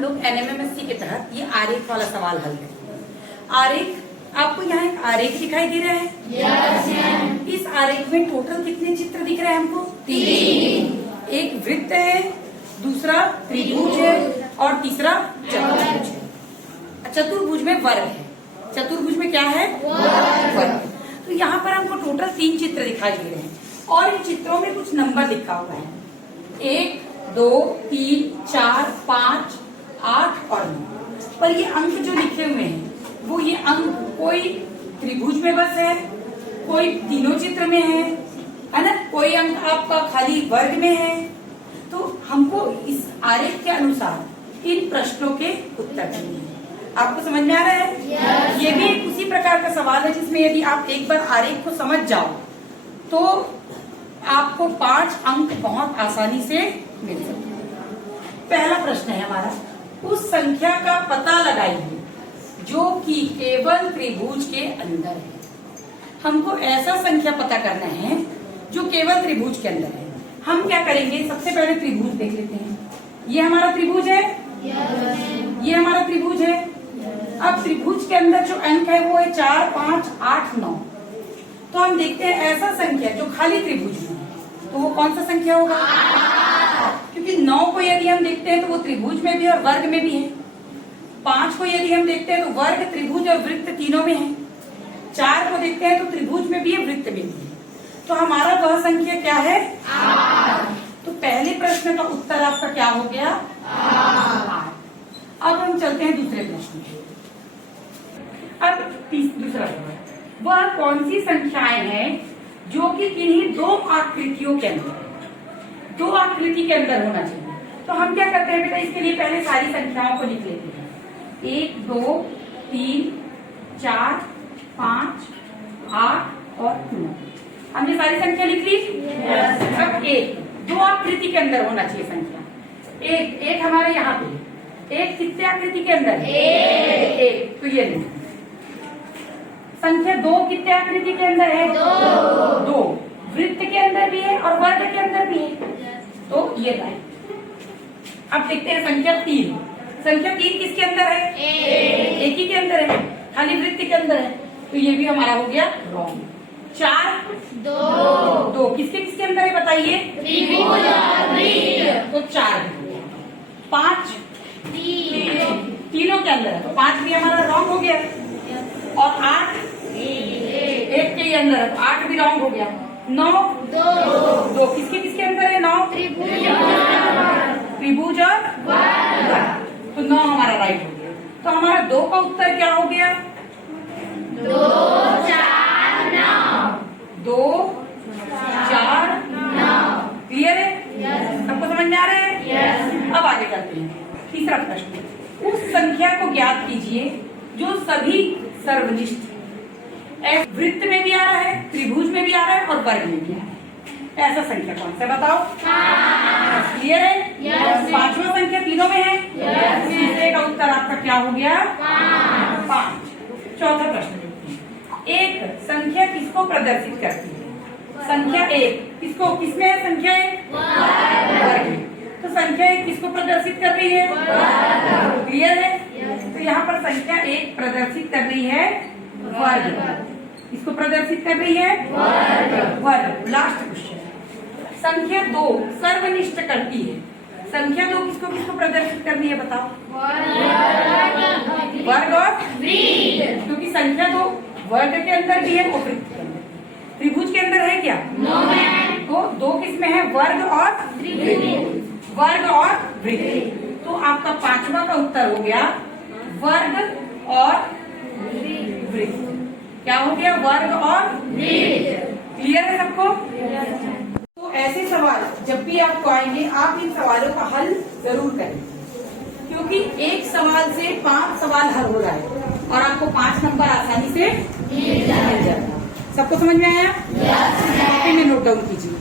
हम लोग एनएमएमएससी के तहत ये आरेख वाला सवाल हल करेंगे। आरेख, आपको यहाँ एक आरेख दिखाई दे रहा है? यस। इस आरेख में टोटल कितने चित्र दिख रहे हैं हमको? 3। एक वृत्त है, दूसरा त्रिभुज है और तीसरा चतुर्भुज है। चतुर्भुज में वर्ग है। चतुर्भुज में क्या है? वर्ग। तो यहाँ पर हमको टोटल 3 चित्र दिखाई दे रहे हैं और इन चित्रों में कुछ नंबर लिखा हुआ है, 1, 2, 3, 4, 5, 8 और 9। पर ये अंक जो लिखे हुए हैं वो ये अंक कोई त्रिभुज में बस है, कोई तीनों चित्र में है ना, कोई अंक आपका खाली वर्ग में है। तो हमको इस आरेख के अनुसार इन प्रश्नों के उत्तर देने हैं। आपको समझ में आ रहा है? yes. ये भी एक उसी प्रकार का सवाल है जिसमें यदि आप एक बार आरेख को समझ जाओ तो आपको 5 अंक बहुत आसानी से मिल सकते हैं। पहला प्रश्न है हमारा, उस संख्या का पता लगाइए जो कि केवल त्रिभुज के अंदर है। हमको ऐसा संख्या पता करना है जो केवल त्रिभुज के अंदर है। हम क्या करेंगे, सबसे पहले त्रिभुज देख लेते हैं। ये हमारा त्रिभुज है, ये हमारा त्रिभुज है। अब त्रिभुज के अंदर जो अंक है वो है 4, 5, 8, 9। तो हम देखते हैं ऐसा संख्या जो खाली त्रिभुज में है, तो वो कौन सा संख्या होगा? क्योंकि 9 को यदि हम देखते हैं तो वो त्रिभुज में भी और वर्ग में भी है। 5 को यदि हम देखते हैं तो वर्ग, त्रिभुज और वृत्त तीनों में है। 4 को देखते हैं तो त्रिभुज में भी है, वृत्त में भी है। तो हमारा वह संख्या क्या है? 8। तो पहले प्रश्न का उत्तर आपका क्या हो गया? 8। अब हम चलते हैं दूसरे प्रश्न पे। अब दूसरा सवाल, वह कौन सी संख्याएं हैं जो कि किन्हीं 2 आकृतियों के अंदर, 2 आकृति के अंदर होना चाहिए। तो हम क्या करते हैं बेटा, इसके लिए पहले सारी संख्याओं को लिख लेते हैं। 1, 2, 3, 4, 5, 8 और 9। हमने सारी संख्या लिख ली। अब 1 2 आकृति के अंदर होना चाहिए संख्या। एक हमारे यहाँ पे, एक कितने आकृति के अंदर? एक। तो ये नहीं। संख्या 2 कितने आकृति के अंदर है? 2। वृत्त के अंदर भी है और वर्ग के अंदर भी है, तो ये राइट। अब देखते हैं संख्या 3। संख्या 3 किसके अंदर है? एक ही के अंदर है, खाली वृत्त के अंदर है, तो ये भी हमारा हो गया रॉन्ग। 4, 2 किसके किसके अंदर है बताइए? त्रिभुज और वृत्त। तो 4। 5 तीनों के अंदर है, तो 5 भी हमारा रॉन्ग हो गया। और 8 एक के अंदर है, तो 8 भी रॉन्ग हो गया। 9 2 किसके किसके अंदर है? 9 त्रिभुज और वर्ग। तो 9 हमारा राइट हो गया। तो हमारा 2 का उत्तर क्या हो गया? 2, 4, 9। 2, 4, 9। क्लियर है? सबको समझ में आ रहा है? अब आगे चलते हैं। तीसरा प्रश्न, उस संख्या को ज्ञात कीजिए जो सभी सर्वनिष्ठ है। वृत्त में भी आ रहा है, त्रिभुज में भी आ रहा है और वर्ग में भी आ रहा है। ऐसा संख्या कौन सा बताओ? क्लियर है? पांचवा संख्या तीनों में है। तीसरे का उत्तर आपका क्या हो गया? 5। चौथा प्रश्न, एक संख्या किसको प्रदर्शित करती है? संख्या 1 किसको, किसमें है संख्या 1? वर्ग में। तो संख्या 1 किसको प्रदर्शित कर रही है? क्लियर है? तो यहाँ पर संख्या 1 प्रदर्शित कर रही है वर्ग। इसको प्रदर्शित कर रही है वर्ग। लास्ट क्वेश्चन, संख्या 2 सर्वनिष्ठ करती है। संख्या 2 किसको किसको प्रदर्शित करनी है बताओ? वर्ग और वृत्त। क्योंकि संख्या 2 वर्ग के अंदर भी है और वृत्त के अंदर। त्रिभुज के अंदर है क्या? तो 2 किसमें है? वर्ग और वृत्त। वर्ग और वृत्त। तो आपका 5वां का उत्तर हो गया वर्ग और वृत्त। क्या हो गया? वर्ग और वृत्त। क्लियर है सबको? तो ऐसे सवाल जब भी आपको आएंगे आप इन सवालों का हल जरूर करें, क्योंकि एक सवाल से 5 सवाल हल हो रहा है और आपको 5 नंबर आसानी से मिल जाता है। सबको समझ में आया? कॉपी में नोट डाउन कीजिए।